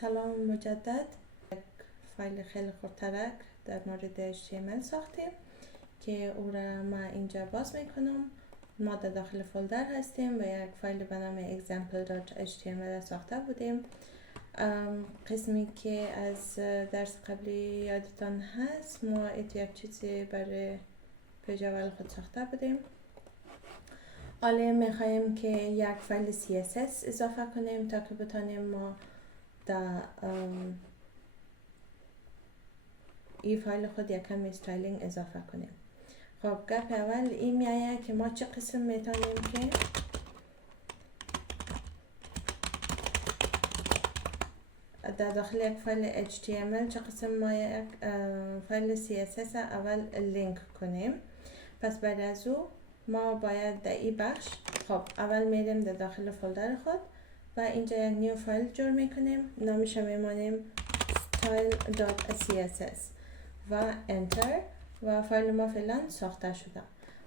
سلام مجدد. یک فایل خیلی خردترک در مورد HTML ساختیم که او را ما اینجا باز میکنم. ما در داخل فولدر هستیم و یک فایل به نام example.html ساخته بودیم. قسمی که از درس قبلی یادتان هست، ما یک چیزی برای پیج اول خود ساخته بودیم. حالا میخوایم که یک فایل CSS اضافه کنیم تا که بتانیم ما در این فایل خود یک کمی استایلینگ اضافه کنیم. خب گپ اول این میایه که ما چه قسم میتونیم که در داخل یک فایل HTML چه قسم ما یک فایل CSS اول لینک کنیم. پس بعد از او ما باید در این بخش اول میریم در داخل فولدر خود و اینجا یک نیو فایل جور میکنیم، نامش میمانیم style.css و انتر و فایل ما فعلا ساخته شده.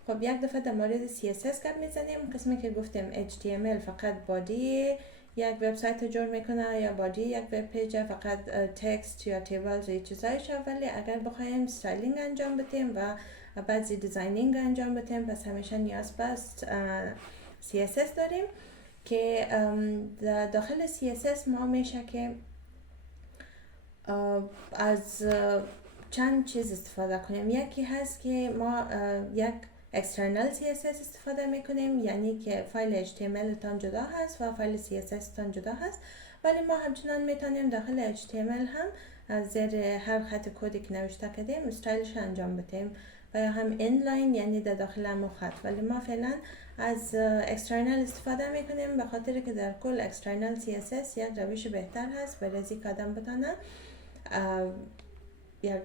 خب یک دفعه در مورد CSS گپ میزنیم. قسمی که گفتیم HTML فقط بادی یک وبسایت جور میکنه یا بادی یک وب پیج فقط تکست یا تیبلز و چیزایش، ولی اگر بخوایم استایلینگ انجام بدیم و بعضی دیزاینینگ انجام بدیم پس همیشه نیاز به CSS داریم که داخل CSS ما میشه که از چند چیز استفاده کنیم. یکی هست که ما یک external CSS استفاده میکنیم، یعنی که فایل HTML تان جدا هست و فایل CSS تان جدا هست، ولی ما همچنان میتونیم داخل HTML هم زیر هر خط کدی که نوشته کردیم استایلش انجام بدیم و یا هم inline یعنی در داخل همون خط، ولی ما فعلا از external استفاده میکنیم به خاطر که در کل external CSS یک روش بهتر هست برای از این قدم بتانه یک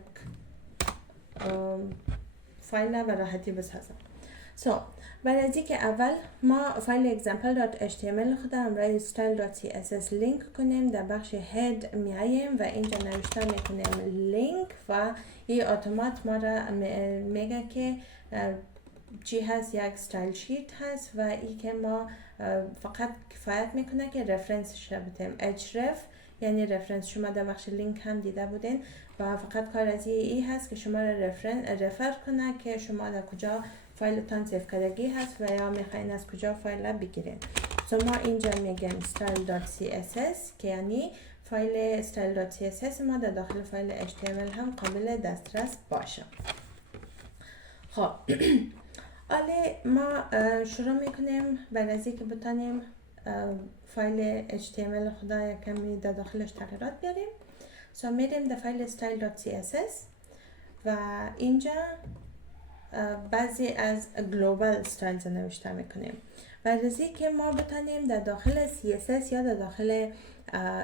فایل به راحتی بسازم. برای از که اول ما فایل example.html خود همراه style.css لینک کنیم. در بخش head میاییم و اینجا نوشته میکنیم لینک و این اتومات ما را میگه که چی هست، یک استایل شیت هست و این که ما فقط کفایت میکنه که رفرنسش را بتیم href یعنی رفرنس. شما در بخش لینک هم دیده بودین و فقط کار از این هست که شما را رفر کنه که شما در کجا فایلتان سیف کردگی هست و یا میخواین از کجا فایل بگیرین. ما اینجا میگیم style.css که یعنی فایل style.css ما در داخل فایل HTML هم قابل دسترس باشه. خب حالا ما شروع میکنیم بعد از اینکه بتانیم فایل HTML خدا یک کمی در داخلش تغییرات بیاریم. میریم در فایل style.css و اینجا بعضی از گلوبال ستایلز نوشته میکنیم. بعد از اینکه ما بتانیم در داخل CSS یا در داخل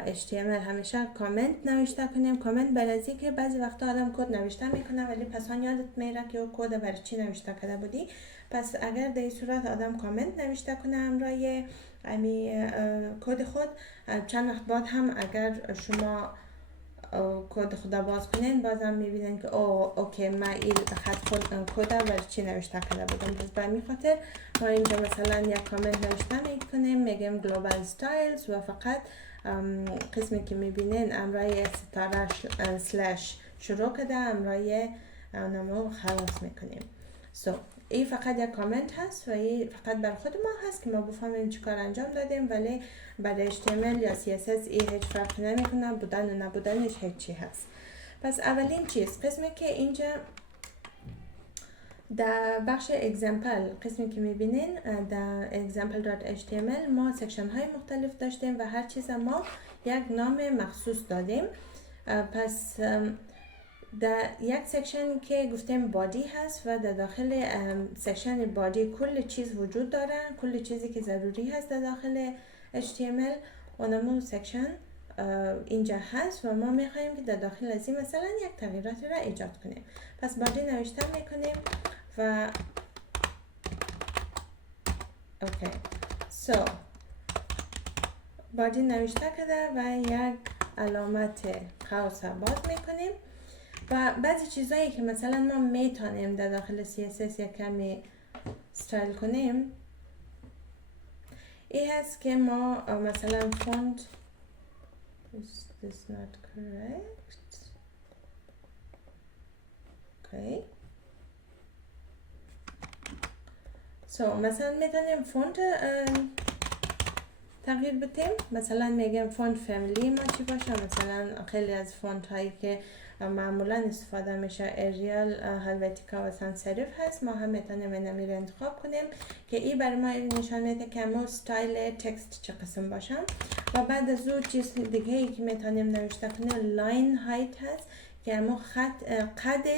HTML همیشه کامنت نوشته کنیم. کامنت بعد از اینکه بعضی وقتا آدم کد نوشته میکنه ولی پس آن یادت میره که او کد برای چی نوشته کرده بودی. پس اگر در این صورت آدم کامنت نوشته کنه همراه کد خود، چند وقت بعد هم اگر شما کد خدا باز کنین بازم میبینین که اوکی من این خط کد برای چی نوشته کرده بودم. پس به همین خاطر ما اینجا مثلا یک کامنت نوشته میکنیم، میگیم global styles و فقط قسمی که میبینین امرای ستاره سلش شروع کرده امرای نمو خلاص میکنیم. این فقط یک کامنت هست و این فقط بر خود ما هست که ما بفهمیم چی کار انجام دادیم، ولی برای HTML یا CSS این هیچ فرق نمیکنه، بودن و نبودنش هیچی هست. پس اولین چیز قسمی که اینجا در بخش example قسمی که میبینین در example.html ما سکشن های مختلف داشتیم و هر چیز ما یک نام مخصوص دادیم. پس در یک سکشن که گفتیم بادی هست و در داخل سکشن بادی کل چیز وجود داره، کل چیزی که ضروری هست در داخل HTML اونمون سکشن اینجا هست و ما میخواییم که در داخل از این مثلا یک تغییراتی را ایجاد کنیم. پس بادی نوشته میکنیم و اوکی بادی نوشته کرده و یک علامت قوس باز میکنیم و بعضی چیزایی که مثلا ما میتونیم در داخل CSS یک کمی استایل کنیم این هست که ما مثلا فونت is this not correct? Okay. So مثلا میتونیم فونت تغییر بدیم. مثلا میگم فونت فامیلی ما چی باشه. مثلا خیلی از فونت هایی که معمولا استفاده میشه اریال، هلوتیکا و سانس سریف هست. ما هم میتونیم اینمی رو انتخاب کنیم که این برای ما نشان میده که ما ستایل تکست چه قسم باشه. و بعد از اون چیز دیگه ای که میتونیم نوشته کنیم لاین هایت هست که ما قد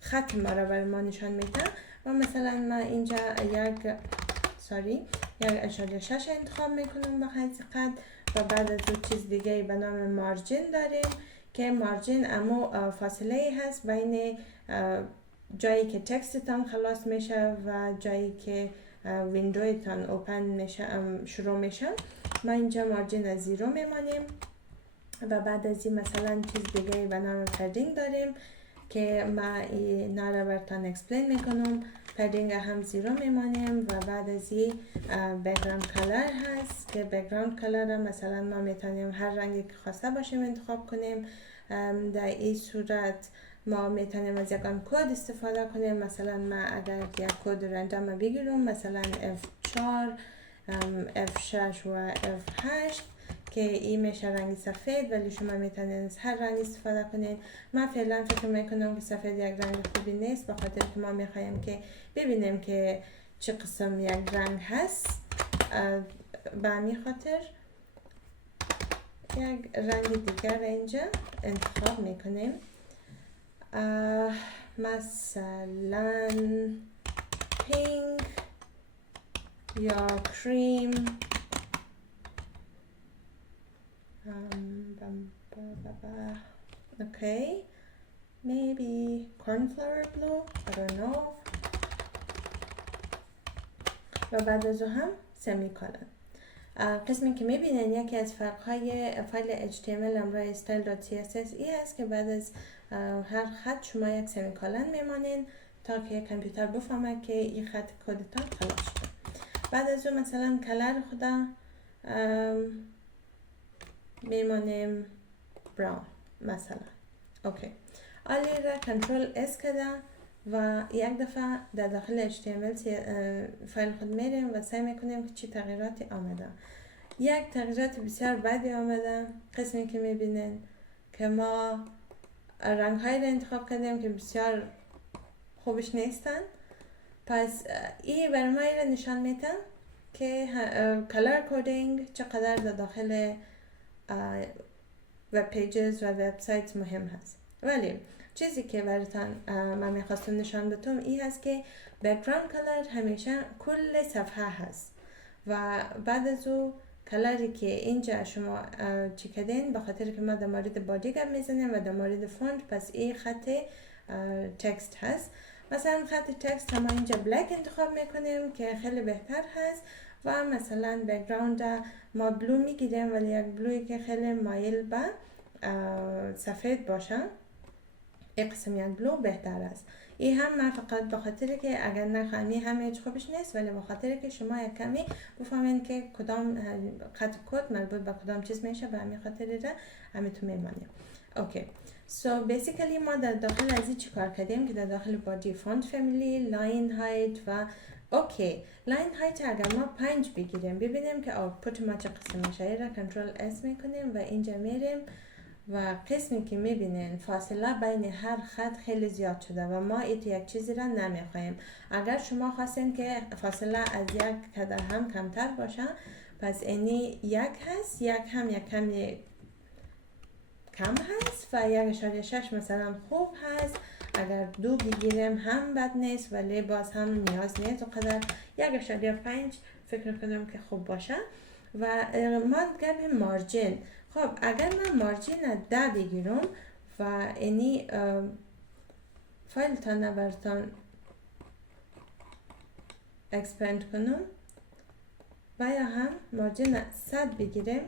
خط ما رو برای ما نشان میده. و مثلا ما اینجا یک 1.6 انتخاب میکنم با حیث قد. و بعد از اون چیز دیگه به نام مارجین داریم که مارجین اما فاصله هست بین جایی که تکستتان خلاص میشه و جایی که ویندویتان اوپن میشه شروع میشه. ما اینجا مارجین از 0 میمانیم. و بعد از این مثلا چیز دیگه به نام پدینگ داریم که ما اینا رو براتون اکسپلین میکنم. پدینگ هم 0 میمانیم. و بعد از این بک‌گراند کلر هست که بک‌گراند کلر مثلا ما میتونیم هر رنگی که خواسته باشیم انتخاب کنیم. در این صورت ما میتونیم از یک کد استفاده کنیم. مثلا ما اگر یک کد رندوم بگیرم مثلا F4 F6 و F8 که این میشه رنگ سفید، ولی شما میتونید از هر رنگ استفاده کنید. من فعلا فکر میکنم که سفید یک رنگ خوبی نیست، به خاطر که ما میخوایم که ببینیم که چه قسم یک رنگ هست. به همین خاطر یک رنگ دیگر اینجا انتخاب میکنیم. مثلا پینک یا کریم. Okay, maybe cornflower blue, I don't know. و بعد از هم سمیکولن. قسمی که میبینن یکی از فرقهای فایل HTML امرای style.css ای هست که بعد از هر خط شما یک سمیکولن میمانین تا که کامپیوتر بفهمه که این خط کدتان خلاص شده. بعد از اون مثلا کلر خدا میمانیم براون مثلا. اوکی. آلی را کنترل اس کده و یک دفعه در داخل HTML فایل خود میریم و سعی میکنیم که چی تغییراتی آمده. یک تغییرات بسیار بدی آمده. قسمی که میبینین که ما رنگ های را انتخاب کردیم که بسیار خوبش نیستن. پس این برای ما را نشان میده که کلر کودینگ چقدر در داخل وب پیجز و وب سایت مهم هست. ولی چیزی که براتون من میخواستم نشان بدم این هست که بک‌گراند کلر همیشه کل صفحه هست و بعد از او کلری که اینجا شما چی کردین به خاطر که ما در مورد بادی گپ میزنیم و در مورد فونت، پس این خط تکست هست. مثلا خط تکست ما اینجا بلک انتخاب میکنیم که خیلی بهتر هست و مثلا بک‌گراند ما بلو میگیریم، ولی یک بلوی که خیلی مایل به سفید باشه. این قسم یک بلو بهتر است. این هم من فقط به خاطر که اگر نخواهی همه هیچ خوبش نیست، ولی به خاطر که شما یک کمی بفهمین که کدام خط کد مربوط به کدام چیز میشه، به همین خاطر را همه تو میمانیم. اوکی. سو بیسیکلی ما در داخل از این چی کار کردیم که در داخل بادی فونت فامیلی، لاین هایت و اوکی. لاین هایت اگر ما 5 بگیریم ببینیم که آوتپوت ما چه قسم میشه. را کنترل اس میکنیم و اینجا میریم و قسمی که میبینین فاصله بین هر خط خیلی زیاد شده و ما یک چیزی را نمیخوایم. اگر شما خواستین که فاصله از یک قدر هم کمتر باشه، پس اینی یک هست، یک هم یک کمی کم هست و 1.6 مثلا خوب هست. اگر 2 بگیریم هم بد نیست، ولی باز هم نیاز نیست اونقدر. 1.5 فکر کنم که خوب باشه. و ما گفتیم مارجین. خب اگر من مارجین 10 بگیرم و اینی فایل تان براتون اکسپند کنم و یا هم مارجین 100 بگیریم،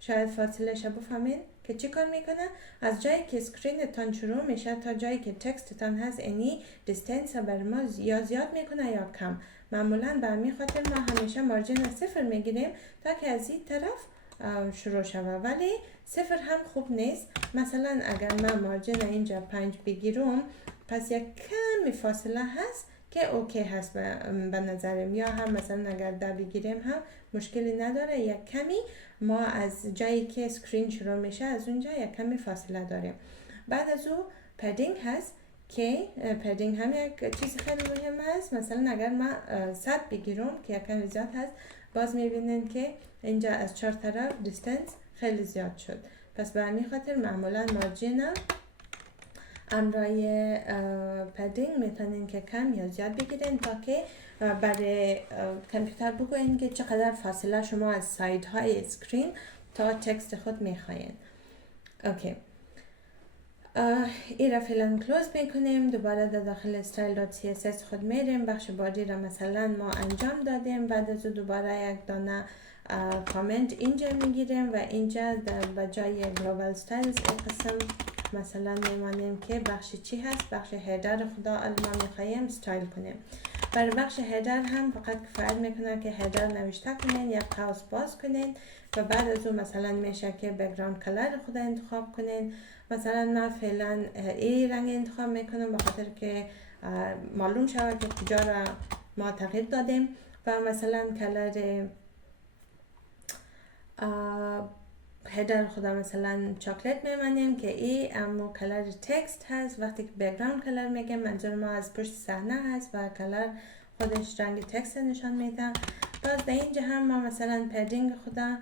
شاید فاصله شو بفهمین که چی کار میکنه. از جایی که اسکرین تان شروع میشه تا جایی که تکست تان هست، اینی دیستنس بر ما یا زیاد میکنه یا کم. معمولا به همین خاطر ما همیشه مارجین 0 میگیریم تا که از این طرف شروع شوه، ولی صفر هم خوب نیست. مثلا اگر من مارجین اینجا 5 بگیرم، پس یک کمی فاصله هست که اوکی هست به نظرم. یا هم مثلا اگر 10 بگیریم هم مشکلی نداره، یک کمی ما از جایی که سکرین شروع میشه از اونجا یک کمی فاصله داریم. بعد از او پدینگ هست که پدینگ هم یک چیز خیلی مهم هست. مثلا اگر من 100 بگیرم که یک کمی زیاد هست، باز میبینین که اینجا از 4 طرف دیستنس خیلی زیاد شد. پس به همین خاطر معمولا مارجین امرای پدینگ میتونین که کم یا زیاد بگیرین تا که برای کامپیوتر بگوین که چقدر فاصله شما از ساید های اسکرین تا تکست خود میخواین. اوکی، این را فعلا کلوز میکنیم. دوباره در داخل style.css خود میریم. بخش بادی را مثلا ما انجام دادیم. بعد از دوباره یک دانه کامنت اینجا میگیریم و اینجا در بجای global styles قسم مثلا میمانیم که بخش چی هست؟ بخش هیدر خدا ما میخوایم استایل کنیم. برای بخش هیدر هم فقط کفایت میکنه که هیدر نوشته کنین، یک قوس باز کنین و بعد از اون مثلا میشه که بک‌گراند کلر خدا انتخاب کنین. مثلا من فعلا این رنگ انتخاب میکنم به خاطر که معلوم شود که کجا را ما تغییر دادیم. و مثلا کلر هیدر خدا مثلا چاکلت میمانیم که ای اما کلر تکست هست. وقتی که بک‌گراند کلر میگم منظور ما از پشت صحنه هست و کلر خودش رنگ تکست نشان میده. باز در اینجا هم ما مثلا پدینگ خدا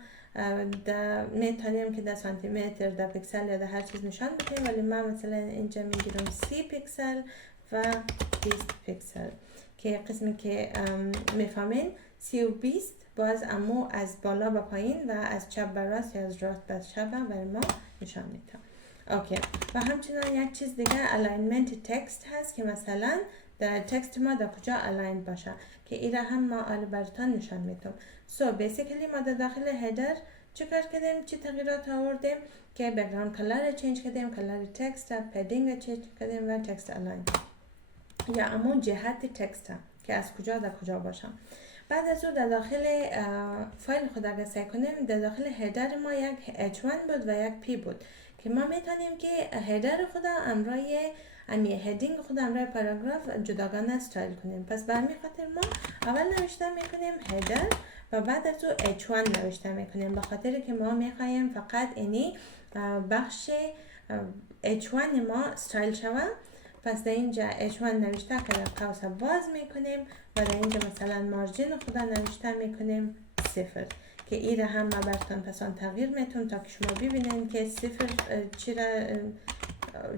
میتونیم که 10 سانتی متر 10 پیکسل یا 10 هر چیز نشان بدیم، ولی من مثلا اینجا میگیرم 30 پیکسل و 20 پیکسل که قسمی که میفهمین 30 و 20 باز امو از بالا به پایین و از چپ به راست یا از راست به چپ برای ما نشان میده. اوکی، و همچنان یک چیز دیگه الاینمنت تکست هست که مثلا در تکست ما در کجا الاین باشه که ایره هم ما براتون نشان میدم. سو بیسیکلی ما در داخل هیدر چیکار کردیم؟ چی تغییرات آوردیم که بک‌گراند کلر چنج کردیم، کلر تکست، پدینگ چنج کردیم و تکست الاین یا اما جهت تکست که از کجا در کجا باشه. بعد از او در داخل فایل خود اگر سعی کنیم، در داخل هیدر ما یک H1 بود و یک P بود که ما میتونیم که هیدر خود امرای هدینگ خود امرای پاراگراف جداگانه استایل کنیم. پس به همین خاطر ما اول نوشته میکنیم هیدر و بعد از او H1 نوشته میکنیم به خاطر که ما میخوایم فقط اینی بخش H1 ما استایل شود. پس در اینجا H1 نوشته که قوس باز میکنیم و در اینجا مثلا مارجین خدا نوشته میکنیم 0 که این هم ما براتون پسان تغییر میتونم تا که شما ببینین که 0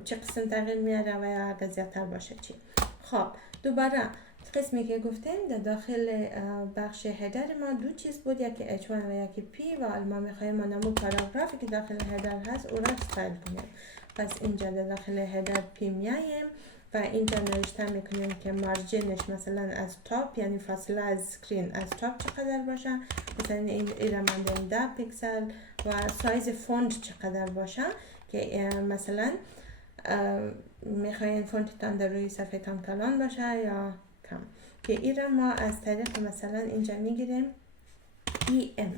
چه قسم تغییر میاره و یا اگر زیادتر باشه چی. خب دوباره قسمی که گفتیم در داخل بخش هیدر ما دو چیز بود، یکی H1 و یکی P و ما میخوایم ما نمو پاراگرافی که داخل هیدر هست او را استایل کنیم. پس اینجا در داخل هیدر P میاییم و اینجا نوشته میکنیم که مارجینش مثلا از تاپ یعنی فاصله از سکرین از تاپ چقدر باشه، مثلا این را من 10 پیکسل و سایز فونت چقدر باشه که مثلا میخواین فونتتان در روی صفحه تان کلان باشه یا کم که این را ما از طریق مثلا اینجا میگیریم EM.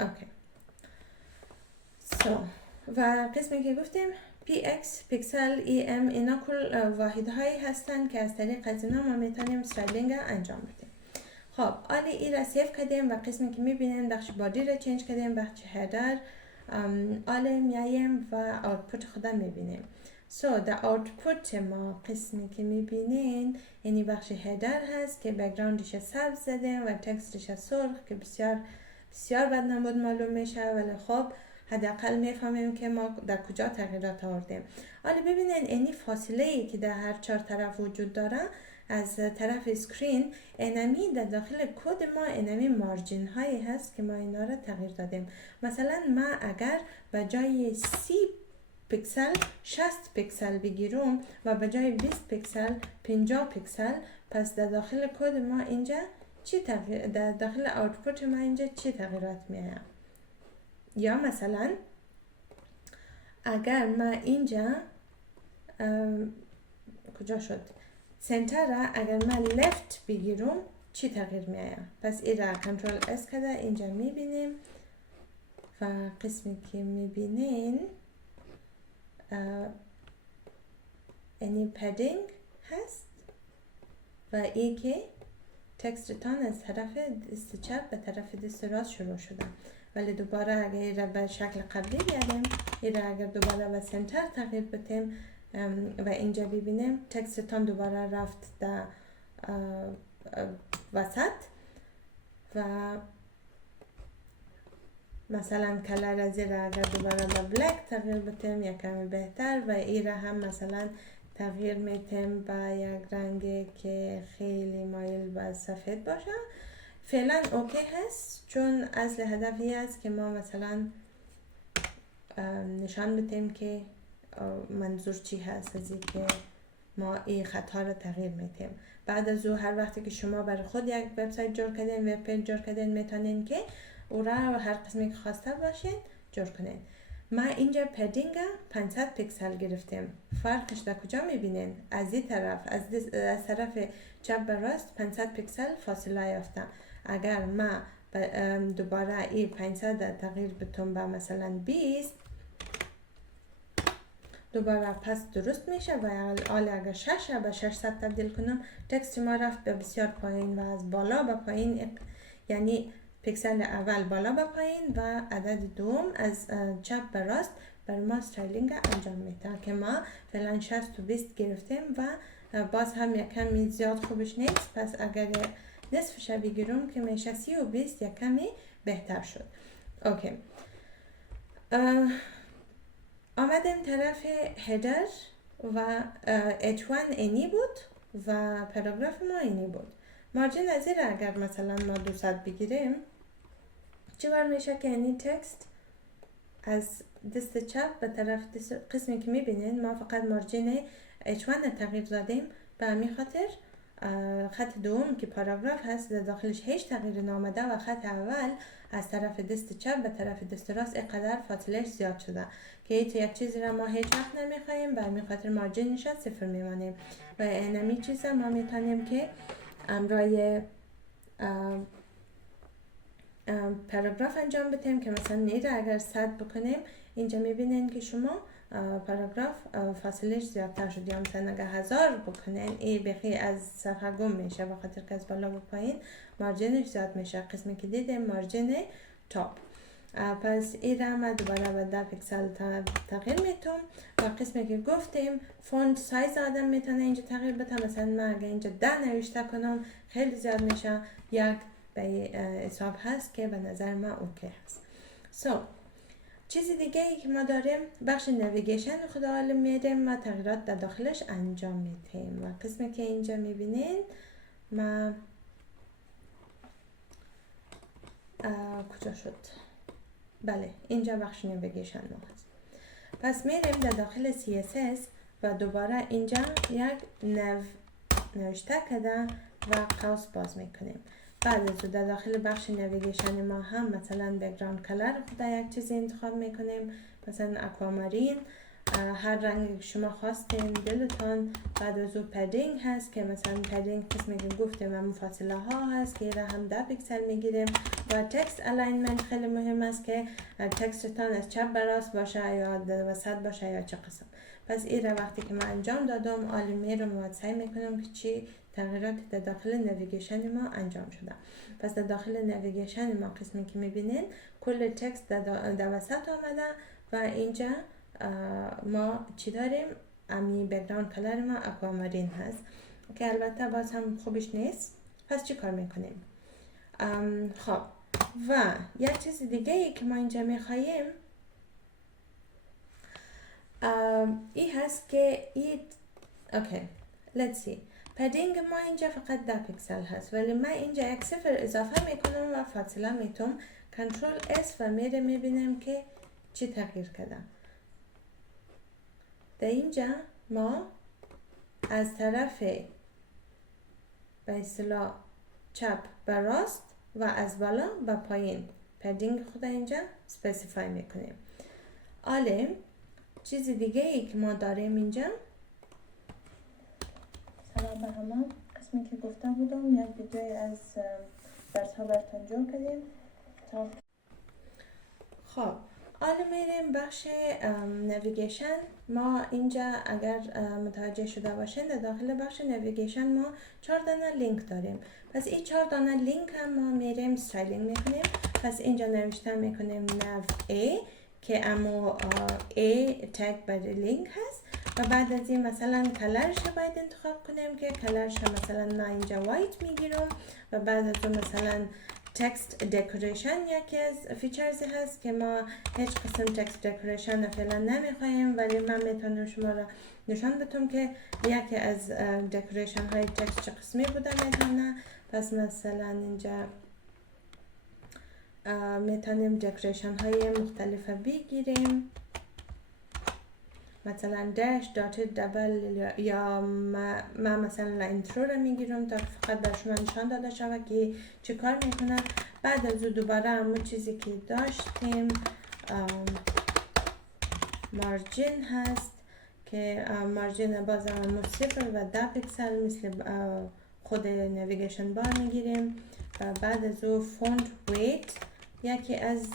اوکی و قسمی که گفتیم PX پیکسل EM اینا کل واحدهایی هستن که از طریق از اینا ما میتونیم استایلینگ انجام بدیم. خب آلی ای را سیف کردیم و قسمی که میبینین بخش بادی را چنج کردیم، بخش هیدر آلی میاییم و آوتپوت خدا میبینیم. در آوتپوت ما قسمی که میبینین یعنی بخش هیدر هست که بک‌گراندش سبز زدیم و تکستش سرخ که بسیار بسیار بد نبود معلوم میشه، ولی خب حداقل میفهمیم که ما در کجا تغییرات آوردیم. حالا ببینین اینی فاصله ای که در هر 4 طرف وجود داره از طرف اسکرین اینمی در داخل کد ما اینمی مارجین هایی هست که ما اینا را تغییر دادیم. مثلا ما اگر به جای 30 پیکسل 60 پیکسل بگیرم و به جای 20 پیکسل 50 پیکسل، پس در داخل کد ما اینجا چی تغییر در داخل آوتپوت ما اینجا چی تغییرات میاد؟ یا مثلا اگر ما اینجا کجا شد سنتر را اگر من لفت بگیرم چی تغییر میآید؟ پس این را کنترل اس کرده اینجا میبینیم و قسمی که میبینین یعنی پدینگ هست و ای که تکستتان از طرف دست چپ به طرف دست راست شروع شده. ولی دوباره اگر این را به شکل قبلی بیاریم، این را اگر دوباره به سنتر تغییر بدیم و اینجا ببینیم تکستتان دوباره رفت در وسط و مثلا کلر از این را اگر دوباره به بلک تغییر بدیم یک کمی بهتر و این را هم مثلا تغییر میتیم به یک رنگی که خیلی مایل به سفید باشه. فعلا اوکی هست چون اصل هدفی است که ما مثلا نشان بدیم که منظور چی هست از این که ما این خطا رو تغییر میتیم. بعد از او هر وقتی که شما برای خود یک وبسایت جور کردین، وب پیج جور کردین، میتونین که او را هر قسمی که خواسته باشین جور کنین. ما اینجا پدینگ 500 پیکسل گرفتیم. فرقش در کجا میبینین؟ از این طرف از طرف چپ به راست 500 پیکسل فاصله یافتم. اگر ما دوباره این 500 تغییر بتون به مثلا 20 دوباره پس درست میشه و حالا اگر 6 به 600 تبدیل کنم تکست ما رفت به بسیار پایین و از بالا به پایین، یعنی پیکسل اول بالا به پایین و عدد دوم از چپ به راست بر ما استایلینگ انجام میده که ما فعلا 60 و 20 گرفتیم و باز هم یک کمی زیاد خوبش نیست. پس اگر نصفش بگیرم که میشه 30 و 20 یک کمی بهتر شد. اوکی، آمدیم طرف هدر و H1 اینی بود و پاراگراف ما اینی بود. مارجین از این اگر مثلا ما 200 بگیریم چیکار میشه که اینی تکست از دست چپ به طرف قسمی که میبینین ما فقط مارجین H1 تغییر دادیم. به همین خاطر خط دوم که پاراگراف هست در داخلش هیچ تغییر نامده و خط اول از طرف دست چپ به طرف دست راست اینقدر فاصلهش زیاد شده که یک چیزی را ما هیچ وقت نمیخوایم. به همین خاطر مارجینش 0 میمانیم و اینمی چیزا ما میتونیم که امرای پاراگراف انجام بدیم که مثلا نیره اگر 100 بکنیم اینجا میبینین که شما پاراگراف فاصلش زیادتر شد، یا مثلا اگر 1000 بکنین این بخی از صفحه گم میشه به خاطر که از بالا و پایین مارجینش زیاد میشه. قسمی که دیدیم مارجین تاپ. پس این را ما دوباره به 10 پیکسل تغییر میتونم و قسمی که گفتیم فونت سایز آدم میتونه اینجا تغییر بده. مثلا من اگر اینجا 10 نوشته کنم خیلی زیاد میشه، یک به حساب هست که به نظر ما اوکی هست. چیز دیگه ای که ما داریم بخش نویگیشن خدا عالم میدیم ما تغییرات در داخلش انجام میدیم و قسمی که اینجا میبینین ما کجا شد؟ بله اینجا بخش نویگیشن ما هست. پس میریم در داخل CSS و دوباره اینجا یک نوشته کده و قوس باز میکنیم. بعد از در داخل بخش نویگیشن ما هم مثلا بک‌گراند کلر خدا یک چیزی انتخاب میکنیم، مثلا اکوامارین، هر رنگی شما خواستین دلتون. بعد از اون پدینگ هست که مثلا پدینگ قسمی که گفتیم و فاصله ها هست که این هم 10 پیکسل میگیریم و تکست الاینمنت خیلی مهم است که تکستتان از چپ به راست باشه یا در وسط باشه یا چه قسم. پس این را وقتی که من انجام دادم عالی رو سعی میکنم که چی تغییرات در داخل نویگیشن ما انجام شده. پس در داخل نویگیشن ما قسمی که میبینین کل تکست در وسط آمده و اینجا ما چی داریم؟ امی بک‌گراند کلر ما اکوامارین هست که البته باز هم خوبش نیست. پس چی کار میکنیم؟ خب و یک چیز دیگه ای که ما اینجا میخواییم ای هست که اوکی let's see پدینگ ما اینجا فقط 10 پیکسل هست ولی من اینجا یک 0 اضافه میکنم و فاصله میتونم کنترل اس و میره میبینم که چی تغییر کردم. در اینجا ما از طرف به اصطلاح چپ به راست و از بالا به پایین پدینگ خود اینجا سپسیفای میکنیم. عالم چیز دیگه ای که ما داریم اینجا سلام به همه. قسمی که گفته بودم یک ویدیوی از درس ها براتون جور کردیم. خب حالا میریم بخش نویگیشن. ما اینجا اگر متوجه شده باشین در داخل بخش نویگیشن ما 4 دانه لینک داریم. پس این 4 دانه لینک هم ما میریم استایلینگ میکنیم. پس اینجا نوشته میکنیم ناو A که امو A تگ برای لینک هست و بعد از این مثلا کلرش باید انتخاب کنیم که کلرش مثلا من اینجا وایت میگیرم و بعد از اون مثلا تکست دکوریشن یکی از فیچرز هست که ما هیچ قسم تکست دکوریشن فعلا نمیخوایم، ولی من میتونم شما را نشان بدم که یکی از دکوریشن های تکست چه قسمی بوده میتونه. پس مثلا اینجا میتونیم دکوریشن های مختلف بگیریم، مثلا داش، داتد، دبل یا من مثلا اینترو رو میگیرم تا فقط بر شما نشان داده شود که چه کار میکنه. بعد از دوباره همون چیزی که داشتیم مارجین هست که مارجین باز همون 0 و 10 پیکسل مثل خود نویگیشن بار میگیریم و بعد از او فونت ویت یکی از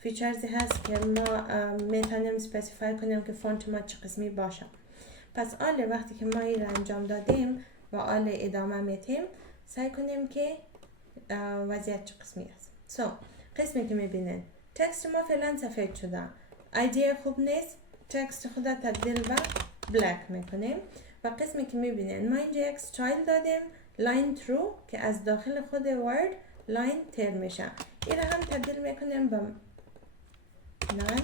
فیچرزی هست که ما میتونیم اسپسیفای کنیم که فونت ما چه قسمی باشه. پس وقتی که ما این را انجام دادیم و ادامه میتیم سعی کنیم که وضعیت چه قسمی است. قسمی که میبینین تکست ما فعلا سفید شده، ایدیا خوب نیست، تکست خود تبدیل به بلک میکنیم و قسمی که میبینین ما اینجا یک استایل دادیم لاین ترو که از داخل خود ورد لاین تیر میشه. این را هم تبدیل میکنیم به نان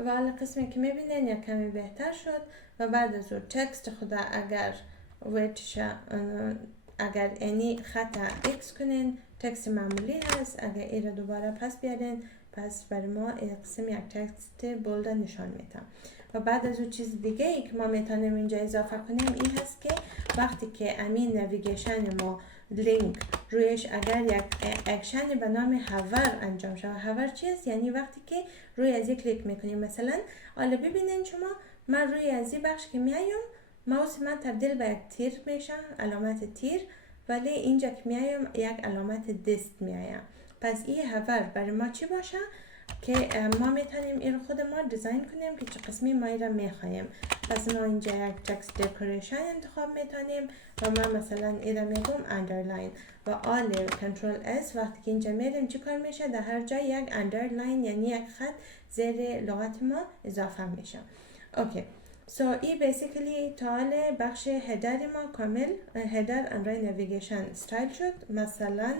و حالا قسمی که میبینین یک کمی بهتر شد و بعد از اون تکست خدا اگر ویتش اگر اینی خط ایکس کنین تکست معمولی هست، اگر این رو دوباره پس بیارین پس برای ما این قسم یک تکست بولد نشان میده. و بعد از اون چیز دیگه ای که ما میتونیم اینجا اضافه کنیم این هست که وقتی که امین نویگیشن ما لینک رویش اگر یک اکشن به نام هاور انجام شود. هاور چی است؟ یعنی وقتی که روی از یک کلیک میکنیم، مثلا حالا ببینین شما من روی از این بخش که میایم ماوس من تبدیل به یک تیر میشه، علامت تیر، ولی اینجا که میایم یک علامت دست میایم. پس این هاور برای ما چی باشه که ما میتونیم این خود ما دیزاین کنیم که چه قسمی ما این را میخوایم. پس ما اینجا یک تکست دکوریشن انتخاب میتونیم و ما مثلا این را میگم اندرلاین و کنترل اس وقتی که اینجا میریم چی کار میشه؟ در هر جای یک اندرلاین یعنی یک خط زیر لغت ما اضافه میشه. اوکی این بیسیکلی تا بخش هدر ما کامل هدر اندرای نویگیشن استایل شد. مثلا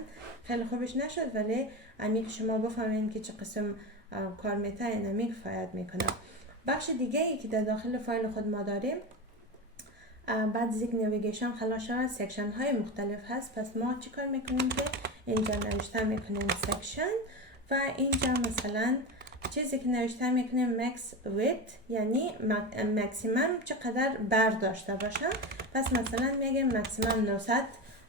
خیلی خوبش نشد ولی امی که شما بفهمین که چه قسم کار میته اینمی کفایت میکنه. بخش دیگه ای که در داخل فایل خود ما داریم بعد از یک نویگیشن خلاص شد سکشن های مختلف هست. پس ما چی کار میکنیم که اینجا نوشته میکنیم سکشن و اینجا مثلا چیزی که نوشته میکنیم مکس ویت یعنی مکسیمم چقدر بر داشته باشه. پس مثلا میگیم مکسیمم 900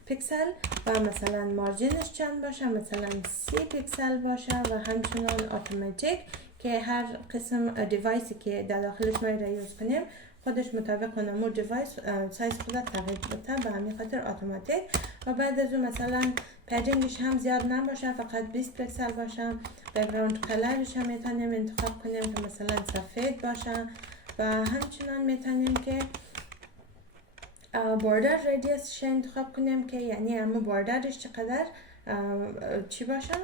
پیکسل و مثلا مارجینش چند باشه، مثلا 30 پیکسل باشه و همچنان اتوماتیک که هر قسم دیوایسی که در داخلش ما را یوز کنیم خودش مطابق اون دیوایس سایز خودت تغییر بده به همین خاطر اتوماتیک. و بعد از اون مثلا پیجینگش هم زیاد نباشه، فقط 20 پیکسل باشه. بک‌گراند کلرش هم میتونیم انتخاب کنیم که مثلا سفید باشه و همچنان میتونیم که بوردر ریدیوسش انتخاب کنیم که یعنی همون بوردرش چقدر چی باشه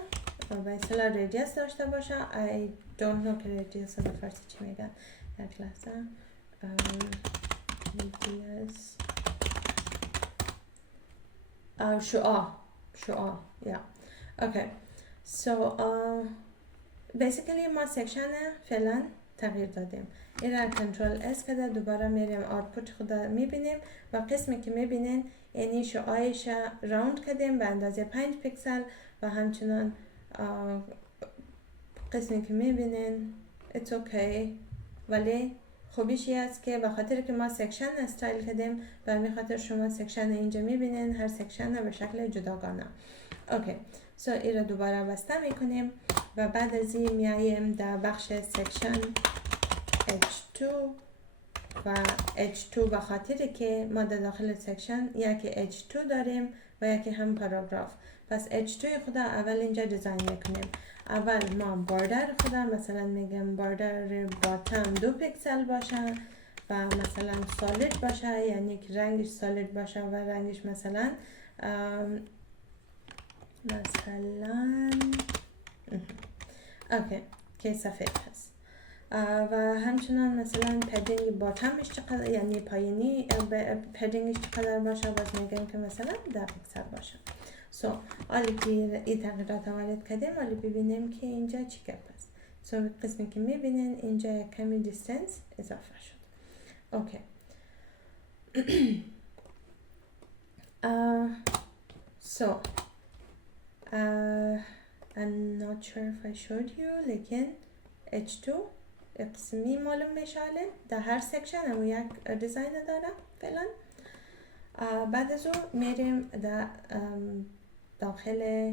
و اصلا ریدیوس داشته باشه. I don't know که ریدیوس به فارسی چی میگن، یک لحظه. ریدیوس شعاع اوکی. basically ما سکشن فعلا تغییر دادیم. این را کنترل اس کده دوباره میریم آوتپوت خود میبینیم و قسمی که میبینین یعنی شعاعش راوند کردیم به اندازه 5 پیکسل و همچنان قسمی که میبینین it's okay. ولی خوبیشی است که به خاطر که ما سکشن استایل کردیم و همین خاطر شما سکشن اینجا میبینین هر سکشن به شکل جداگانه. اوکی این را دوباره بسته میکنیم و بعد از این میاییم در بخش سکشن H2 و H2 به خاطر که ما در داخل سکشن یکی H2 داریم و یکی هم پاراگراف. پس H2 خدا اول اینجا دیزاین میکنیم. اول ما باردر خدا مثلا میگم باردر باتم 2 پیکسل باشه و مثلا سالید باشه، یعنی که رنگش سالید باشه و رنگش مثلا اوکی که سفید هست. و همچنان مثلا پدینگ باتمش چقدر، یعنی پایینی پدینگش چقدر باشه، باز میگم که مثلا 10 پیکسل باشه. حالی که این تغییرات وارد کردیم، حالی ببینیم که اینجا چی گپ است. قسمی که میبینین اینجا کمی دیستنس اضافه شد. اوکی. I'm not sure if I showed you، لیکن H2 قسمی معلوم میشاله در هر سکشن هم یک دیزاین داره فعلا. بعد از اون میریم در داخل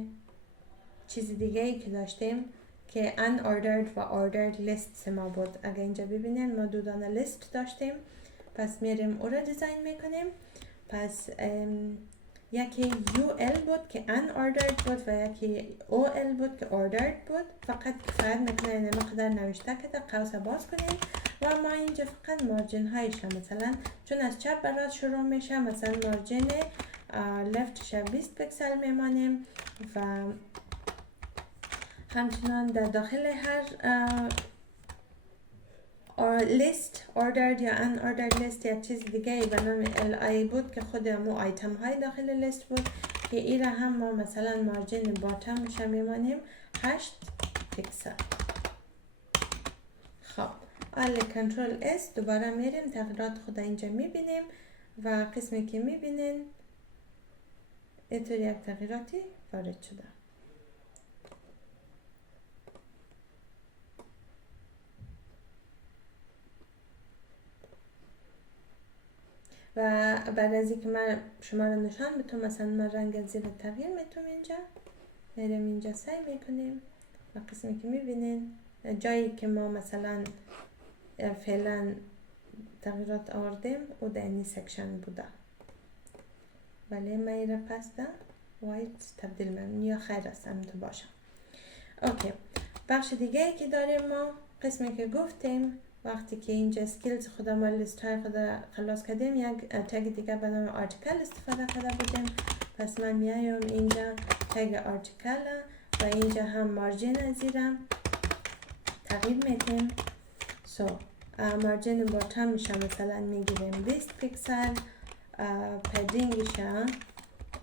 چیز دیگه ای که داشتیم که unordered و ordered list ما بود. اگه اینجا ببینین ما 2 دانه لیست داشتیم، پس میریم او را دیزاین میکنیم. پس یکی UL بود که unordered بود و یکی OL بود که ordered بود. فقط کفایت میکنه این مقدار نوشته که قوس باز کنیم و ما اینجا فقط مارجین هایش مثلا چون از چپ به راست شروع میشه، مثلا مارجین لفتش 20 پیکسل میمانیم و همچنان در داخل هر لیست ordered یا unordered لیست یا چیز دیگه به نام LI بود که خود مو آیتم های داخل لیست بود که ایره هم ما مثلا مارجین باتم میشه میمانیم 8 پیکسل. خب حالا کنترل S دوباره میریم تغییرات خود اینجا میبینیم و قسمی که میبینین اینطور یک تغییراتی وارد شده. و بعد از اینکه من شما رو نشان بتونم، مثلا من رنگ زیر تغییر میتونم اینجا میریم اینجا سعی میکنیم و قسمی که میبینین جایی که ما مثلا فعلا تغییرات آوردیم او در این سکشن بوده، ولی من ایره پس در وایت تبدیل میکنم یا خیر است هم تو باشم. اوکی. بخش دیگه ای که داریم ما قسمی که گفتیم وقتی که اینجا سکیلز خدا ما لیست های خدا خلاص کردیم یک تگ دیگه به نام آرتیکل استفاده کرده بودیم. پس من میایم اینجا تگ آرتیکل و اینجا هم مارجین زیرم تغییر میدیم. مارجین باتم میشه مثلا میگیریم 20 پیکسل، پدینگش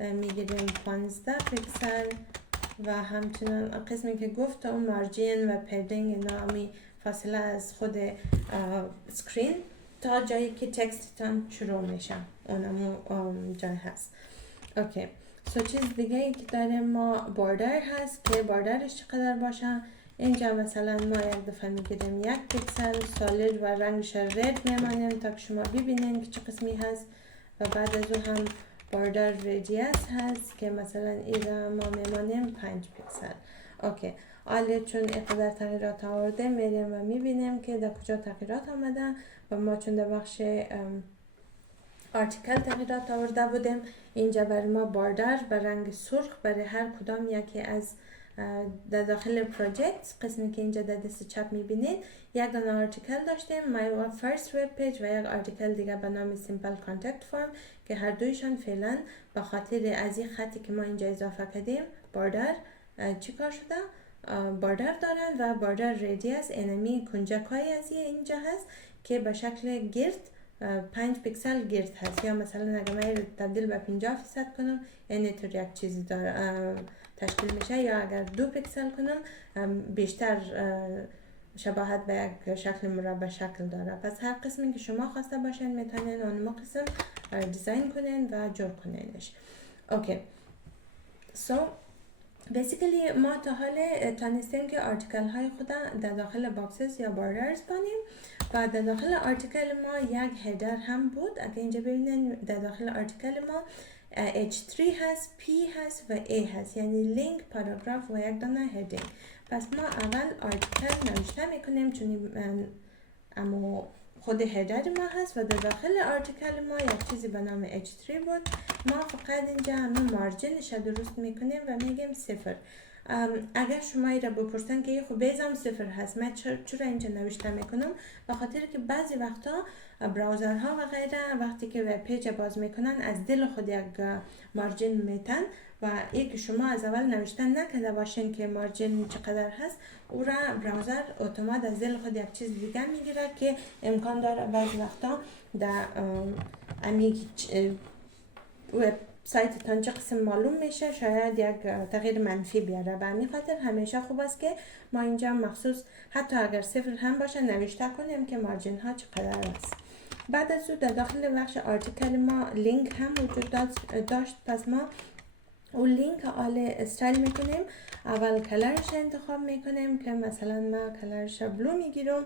میگیریم 15 پیکسل و همچنان قسمی که گفت اون مارجین و پدینگ نامی فاصله از خود سکرین تا جایی که تکستتان شروع میشه اونمو جای هست. اوکی. چیز دیگه ای که داریم ما باردر هست که باردرش چقدر باشه. اینجا مثلا ما یک دفعه میگیریم 1 پیکسل سالید و رنگش رد میمانیم تا که شما ببینین که چه قسمی هست و بعد از اون هم باردر ریدیاس هست که مثلا ایرا ما میمانیم 5 پیکسل. اوکی. حالا چون اقدر تغییرات آورده میریم و میبینیم که در کجا تغییرات آمده و ما چون در بخش آرتیکل تغییرات آورده بودیم اینجا برای ما باردر به رنگ سرخ برای هر کدام یکی از در داخل پروژکت قسمی که اینجا در دست چپ میبینید یک دانه آرتیکل داشتیم My First Web Page و یک آرتیکل دیگه به نام Simple Contact Form که هر دویشان فعلا به خاطر از این خطی که ما اینجا اضافه کردیم باردر چی کار شده؟ باردر دارن و باردر ریدیاس انمی کنجکای از اینجا هست که به شکل گرد 5 پیکسل گرد هست یا مثلا اگه من تبدیل به 50% کنم یعنی طور یک چیزی داره تشکیل میشه یا اگر 2 پیکسل کنم بیشتر شباهت به یک شکل مربع شکل داره. پس هر قسمی که شما خواسته باشین میتونین اون قسم دیزاین کنین و جور کنینش. اوکی. بیسیکلی ما تا حال تانستیم که آرتیکل های خود در داخل باکسز یا باردرز بانیم و در داخل آرتیکل ما یک هیدر هم بود. اگه اینجا ببینین در داخل آرتیکل ما H3 هست، P هست و A هست، یعنی لینک، پاراگراف و یک دانه هیدینگ. پس ما اول آرتیکل نوشته میکنیم چون امو خود هدر ما هست و در داخل آرتیکل ما یک چیزی به نام H3 بود. ما فقط اینجا همه مارجینش درست میکنیم و میگیم 0. اگر شما ایره بپرسن که خب بیزم 0 هست، من چرا اینجا نوشته میکنم؟ به خاطر که بعضی وقتا براوزرها و غیره وقتی که وب پیج باز میکنن از دل خود یک مارجین میتن و یک شما از اول نوشتن نکرده باشین که مارجین چقدر هست، او را براوزر اتومات از دل خود یک چیز دیگه میگیره که امکان داره بعضی وقتا در وب سایتتان چه قسم معلوم میشه شاید یک تغییر منفی بیاره. به همین خاطر همیشه خوب است که ما اینجا مخصوص حتی اگر 0 هم باشه نوشته کنیم که مارجین ها چقدر است. بعد از او در داخل بخش آرتیکل ما لینک هم وجود داشت. پس ما اون لینک آل استایل میکنیم. اول کلرش انتخاب میکنیم که مثلا ما کلرش بلو میگیرم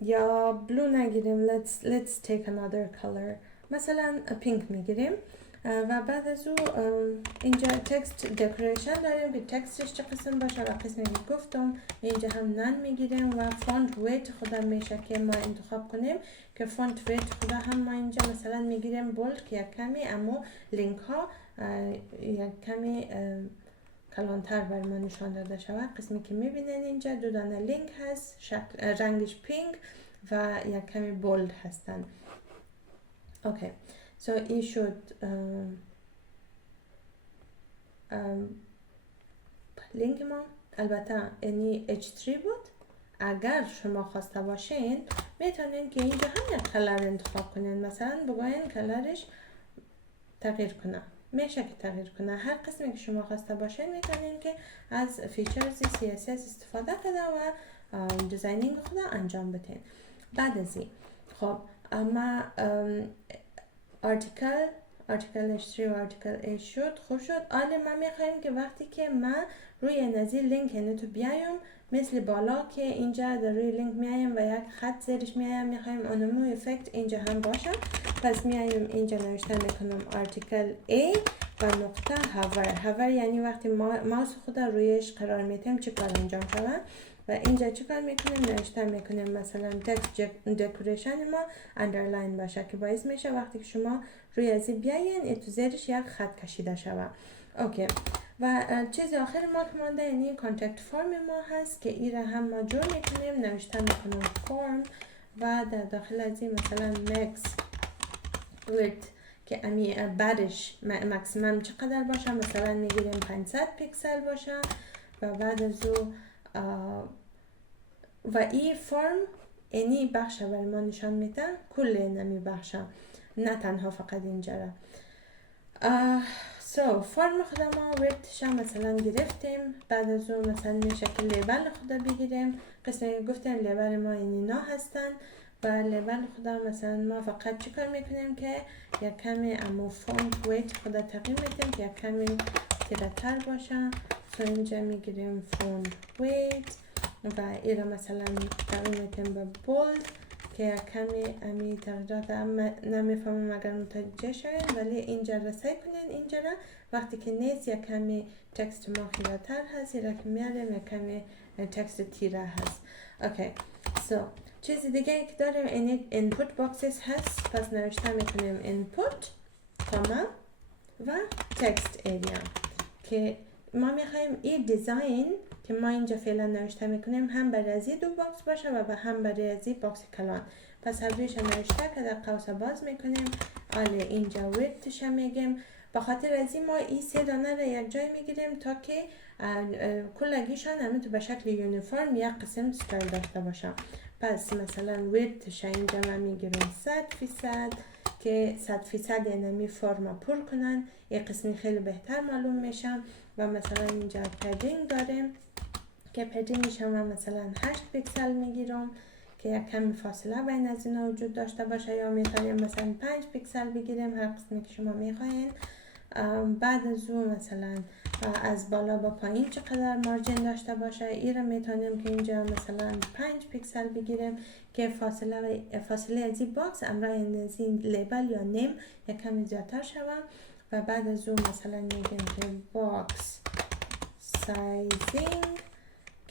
یا بلو نگیریم. let's take another color. مثلا پینک میگیریم و بعد از او اینجا تکست دکوریشن داریم که تکستش چه قسم باشه و قسمی که گفتم. اینجا هم نان میگیریم و فونت ویت خدا میشه که ما انتخاب کنیم که فونت ویت خدا هم ما اینجا مثلا میگیریم بولد که یک کمی اما لینک ها یک کمی کلانتر بر ما نشان داده شود. قسمی که میبینین اینجا دو دانه لینک هست، رنگش پینک و یک کمی بولد هستن. اوکی so این شد لینک ما. البته اینی H3 بود. اگر شما خواسته باشین میتونین که اینجا هم یک کلر انتخاب کنین، مثلا بگوین کلرش تغییر کنه، میشه که تغییر کنه. هر قسمی که شما خواسته باشین میتونین که از فیچرز CSS استفاده کنه و دیزاینینگ خود انجام بدین. بعد از این خب اما آرتیکل H3 و آرتیکل A شد. خوب شد. حالا ما میخوایم که وقتی که ما روی نظیر لینک اینتو بیایم مثل بالا که اینجا در روی لینک میایم و یک خط زیرش میایم، میخوایم انمو افکت اینجا هم باشه. پس میایم اینجا نوشته میکنم آرتیکل A و نقطه هاور یعنی وقتی ماوس خود رویش قرار میتیم چه کار انجام شود. و اینجا چه کار میکنیم؟ نوشته میکنیم مثلا تکست دکوریشن ما اندرلاین باشه که باعث میشه وقتی که شما روی ازی بیاین تو زیرش یک خط کشیده شود. اوکی و چیز آخر ما که مانده یعنی کانتکت فرم ما هست که این را هم ما جور میکنیم. نوشته میکنم فرم و در داخل ازی مثلا مکس ویدت که امی بعدش مکسیمم چقدر باشه، مثلا میگیریم 500 پیکسل باشه و بعد از او و این فرم اینی بخش بر ما نشان میده کل نمی بخش، نه تنها فقط اینجا را. فرم خود ما ویدتش مثلا گرفتیم. بعد از اون مثلا میشه که لیبل خدا بگیریم. قسمی گفتیم لیبل ما اینی نا هستن و لیبل خدا مثلا ما فقط چیکار میکنیم که یک کمی اما فونت ویت خدا تغییر میدیم که یک کمی تیره‌تر باشه. اینجا میگیریم فونت ویت و ایرا مثلا تغییر میدیم به بولد که یک کمی امی تغییرات نمیفهمم اگر متوجه شوید، ولی اینجا رسای کنین. اینجا را وقتی که نیست یک کمی تکست ما خیراتر هست، ایرا که میاریم یک کمی تکست تیره هست. اوکی چیز دیگه ای که داریم این input boxes هست. پس نوشته میکنیم input کاما و text area که ما میخوایم این دیزاین که ما اینجا فعلا نوشته میکنیم هم برای از دو باکس باشه و هم برای از باکس کلان. پس هر دویش نوشته که در قوس باز میکنیم. آله اینجا ویدتش هم میگیم. به خاطر از این ما این سه دانه را یک جای میگیریم تا که کلگیشان همه تو به شکل یونیفرم یک قسم ستایل داشته باشه. پس مثلا ویدتش اینجا ما میگیریم 100% که 100% یعنی فرم پر کنن. یک قسمی خیلی بهتر معلوم میشن. و مثلا اینجا پدینگ داریم که پدینگش هم مثلا 8 پیکسل میگیرم که یک کمی فاصله بین از اینا وجود داشته باشه، یا میتونیم مثلا 5 پیکسل بگیریم هر قسمی که شما میخواین. بعد از اون مثلا از بالا با پایین چقدر مارجین داشته باشه، این رو میتونیم که اینجا مثلا 5 پیکسل بگیریم که فاصله از این باکس امرای از این لیبل یا نیم یک کمی زیادتر شود. و بعد از اون مثلا میگیم که باکس سایزینگ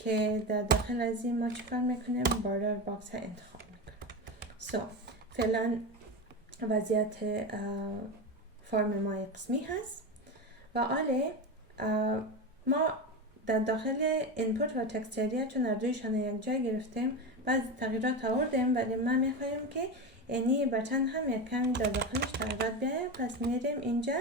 که در داخل از این ما چیکار میکنیم؟ باردر باکس ها انتخاب میکنیم. فعلا وضعیت فرم ما قسمی هست و حالا ما در داخل اینپوت و تکست ایریا چون اردویشان یک جای گرفتیم بعضی تغییرات آوردیم، ولی ما میخوایم که اینی بتن هم یک کمی در داخلش تغییرات بیاید. پس میریم اینجا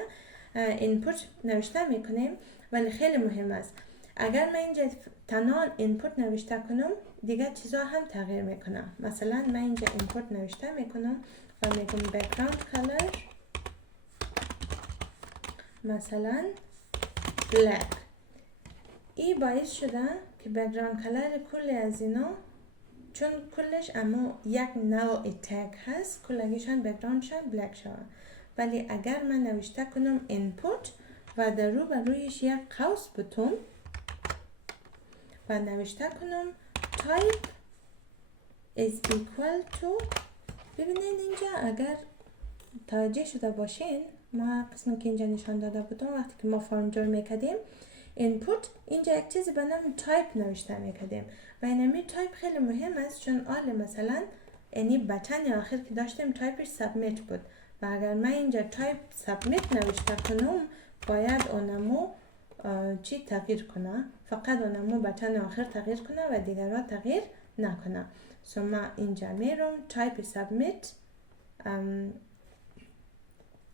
اینپوت نوشته میکنیم، ولی خیلی مهم است اگر من اینجا تنها اینپوت نوشته کنم دیگه چیزا هم تغییر میکنم. مثلا من اینجا اینپوت نوشته میکنم و میگم بک‌گراند کالر مثلا بلک. این باعث شده که بک‌گراند کالر کل از اینا چون کلش اما یک نوع تگ هست کلگیشان بک‌گراندشان بلک شود. ولی اگر من نوشته کنم اینپوت و در رو بر رویش یک قوس بتون و نوشته کنم type is equal to، ببینید اینجا اگر توجه شده باشین ما قسمی که اینجا نشان داده بودم وقتی که ما فرم جور میکردیم اینپوت اینجا یک چیزی به نام تایپ نوشته میکردیم و اینمی تایپ خیلی مهم است چون مثلا اینی بتن آخر که داشتیم تایپش سابمیت بود و اگر من اینجا تایپ سابمیت نوشته کنم باید اونمو چی تغییر کنه، فقط اونمو بتن آخر تغییر کنه و دیگرها تغییر نکنه. ما اینجا میرم تایپ سابمیت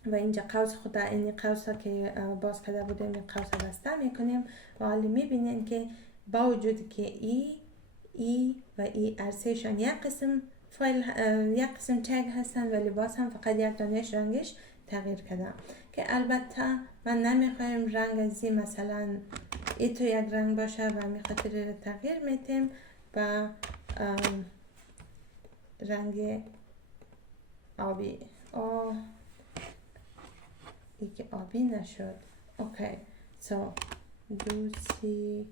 و اینجا قوس خود این قوس ها که باز کرده بودیم این قوس ها بسته میکنیم و حالی میبینیم که با وجود که ای و ای ارسیشان یک قسم فایل یک قسم تگ هستن ولی باز هم فقط یک دانش رنگش تغییر کردم که البته من نمیخوایم رنگ ازی مثلا ای تو یک رنگ باشه و میخاطر تغییر میتیم و رنگ آبی ای که آبی نشد. اوکی دوسی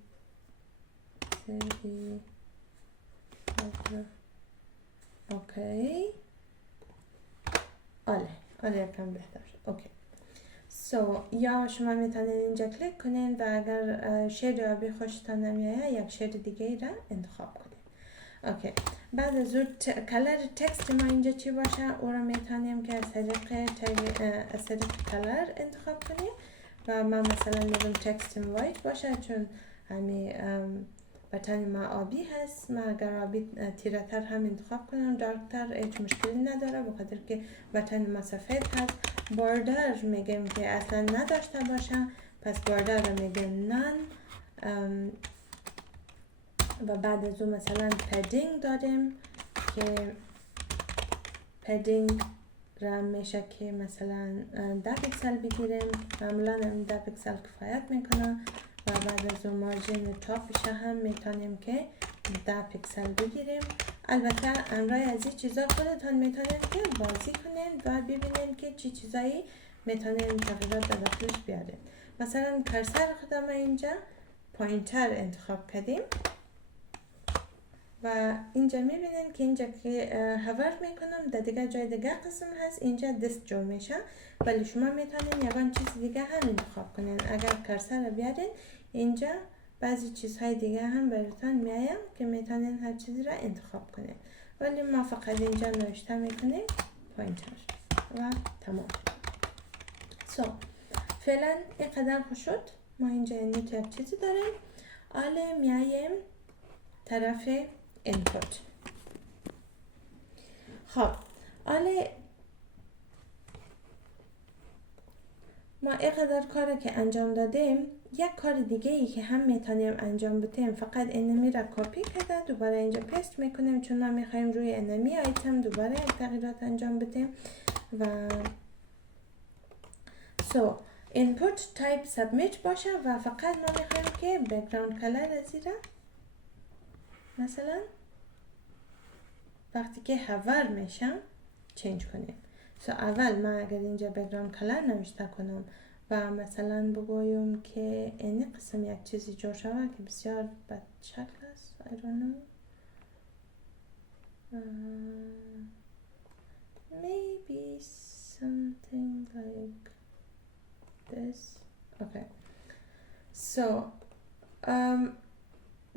سری اوکی آله یکم بهتر شد. اوکی یا شما میتونید اینجا کلیک کنین و اگر شید آبی خوشتان نمیایه یک شید دیگه ای را انتخاب کنین. اوکی بعد از اون کلر تکست ما اینجا چی باشه او را میتونیم که از طریق کلر انتخاب کنیم و من مثلا میگم تکست وایت باشه چون همی بتن ما آبی هست. من اگر آبی تیره تر هم انتخاب کنم دارک تر هیچ مشکلی نداره بخاطر که بتن ما سفید هست. باردر میگم که اصلا نداشته باشه پس باردر رو میگم نان و بعد از اون مثلا پدینگ داریم که پدینگ را میشه که مثلا 10 پیکسل بگیریم معمولا 10 پیکسل کفایت میکنه و بعد از اون مارجین تاپش هم میتونیم که 10 پیکسل بگیریم. البته امرای از این چیزا خودتان میتونید که بازی کنین و ببینین که چی چیزایی میتونین تغییرات در داخلش بیارین. مثلا کرسر خودم اینجا پوینتر انتخاب کردیم و اینجا میبینین که اینجا که هاور میکنم در دیگه جای دیگه قسم هست اینجا دست جور میشه ولی شما میتونین یگان چیز دیگه هم انتخاب کنین. اگر کرسر رو بیارین اینجا بعضی چیزهای دیگه هم براتون میایم که میتونین هر چیزی را انتخاب کنین ولی ما فقط اینجا نوشته میکنیم پوینتر و تمام. فعلا اینقدر خوش شد. ما اینجا اینی یک چیزی داریم. حالا میایم طرف اینپوت. خب حالا ما اینقدر کاری که انجام دادیم یک کار دیگه ای که هم میتونیم انجام بدیم فقط انمی را کپی کرده دوباره اینجا پست میکنیم چون ما میخوایم روی انمی آیتم دوباره یک تغییرات انجام بدیم و input type submit باشه و فقط ما میخوایم که background color از را مثلا وقتی که hover میشم چینج کنیم. اول من اگر اینجا background color نوشته کنم و مثلا بگویم که این قسم یک چیزی جور شود که بسیار بد شکل است. I don't know. Maybe something like this. Okay.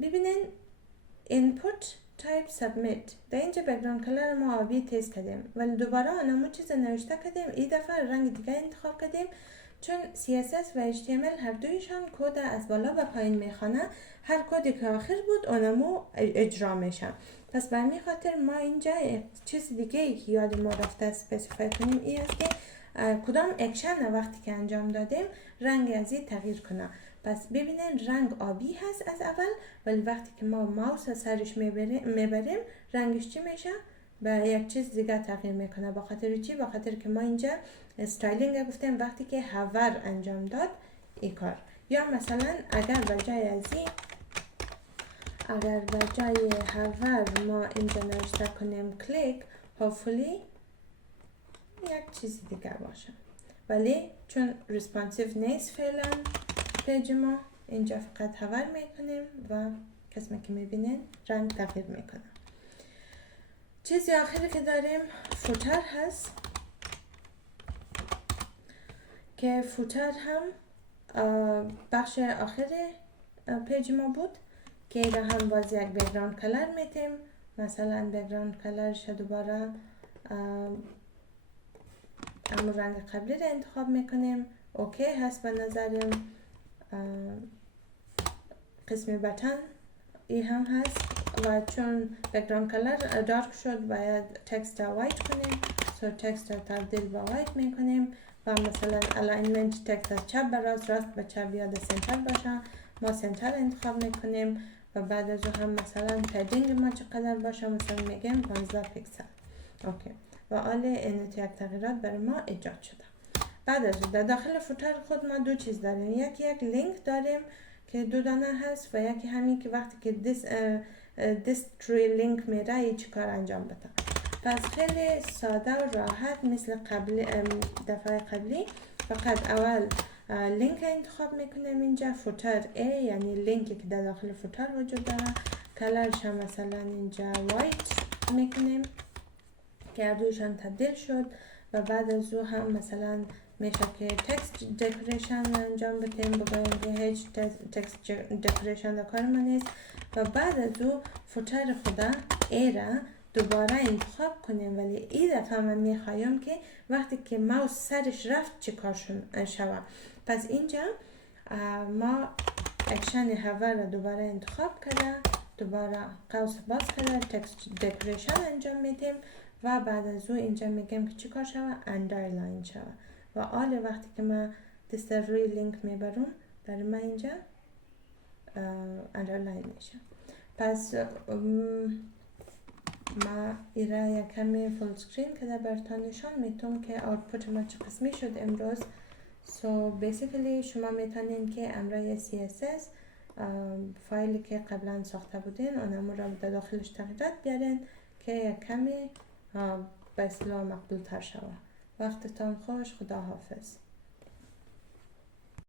ببینین input type submit در اینجا بک‌گراند کلر ما آبی تیز کردیم ولی دوباره آنمو چیز نوشته کردیم این دفعه رنگ دیگه انتخاب کردیم چون CSS و HTML هر دویشان کد از بالا به پایین میخوانه هر کدی که آخر بود آنمو اجرا میشه پس به همین خاطر ما اینجا چیز دیگه ای که یاد ما رفته اسپسیفای کنیم این است که کدام اکشن وقتی که انجام دادیم رنگ از این تغییر کنه پس ببینین رنگ آبی هست از اول ولی وقتی که ما ماوس سرش میبریم رنگش چی میشه؟ به یک چیز دیگه تغییر میکنه با خاطر چی؟ با خاطر که ما اینجا استایلینگ گفتیم وقتی که هاور انجام داد این کار یا مثلا اگر بجای از این اگر بجای هاور ما اینجا نوشته کنیم کلیک hopefully یک چیز دیگه باشه ولی چون ریسپانسیو نیست فعلا پیج ما اینجا فقط هاور میکنیم و قسمی که میبینین رنگ تغییر میکنه چیزی آخری که داریم فوتر هست که فوتر هم بخش آخر پیج ما بود که ایره هم باز یک بک‌گراند کلر میتیم مثلا بک‌گراند کلرش دوباره همون رنگ قبلی رو انتخاب میکنیم اوکی هست به نظرم قسم بتن ای هم هست و چون بک‌گراند کلر دارک شد باید تکست وایت کنیم سو تکست رو تبدیل به وایت میکنیم و مثلا الاینمنت تکست از چپ به راست به چپ یاد سنتر باشه ما سنتر انتخاب میکنیم و بعد از هم مثلا پدینگ ما چقدر باشه مثلا میگیم 15 پیکسل اوکی و آل این یک تغییرات برای ما ایجاد شده بعد از در داخل فوتر خود ما دو چیز داریم یک لینک داریم که دو دانه هست و یکی همین که وقتی که this tree link میره چی کار انجام بده پس خیلی ساده و راحت مثل دفعه قبلی فقط اول لینک انتخاب میکنیم اینجا فوتر A یعنی لینکی که در داخل فوتر وجود داره کلرش هم مثلا اینجا وایت میکنیم که هر دویشان تبدیل شد و بعد از او هم مثلا میشه که تکست دکوریشن انجام بدیم بگویم که هیچ تکست دکوریشن در کار ما نیست و بعد از او فوتر خدا ای را دوباره انتخاب کنیم ولی این دفعه من میخوایم که وقتی که ماوس سرش رفت چه کار شود پس اینجا ما اکشن هاور را دوباره انتخاب کرده دوباره قوس باز کرده تکست دکوریشن انجام میدیم و بعد از او اینجا میگم که چی کار شود اندرلاین شود و آل وقتی که من دست روی لینک میبرم برای من اینجا اندرلاین میشه پس ما ایره یک کمی فول سکرین که براتون نشان میتونم که آوتپوت ما چه قسمی شد امروز سو بیسیکلی شما میتونین که امرای CSS فایلی که قبلا ساخته بودین اونمو را در داخلش تغییرات بیارین که یک کمی به اصطلاح مقبول تر شود وقتتان خوش خدا حافظ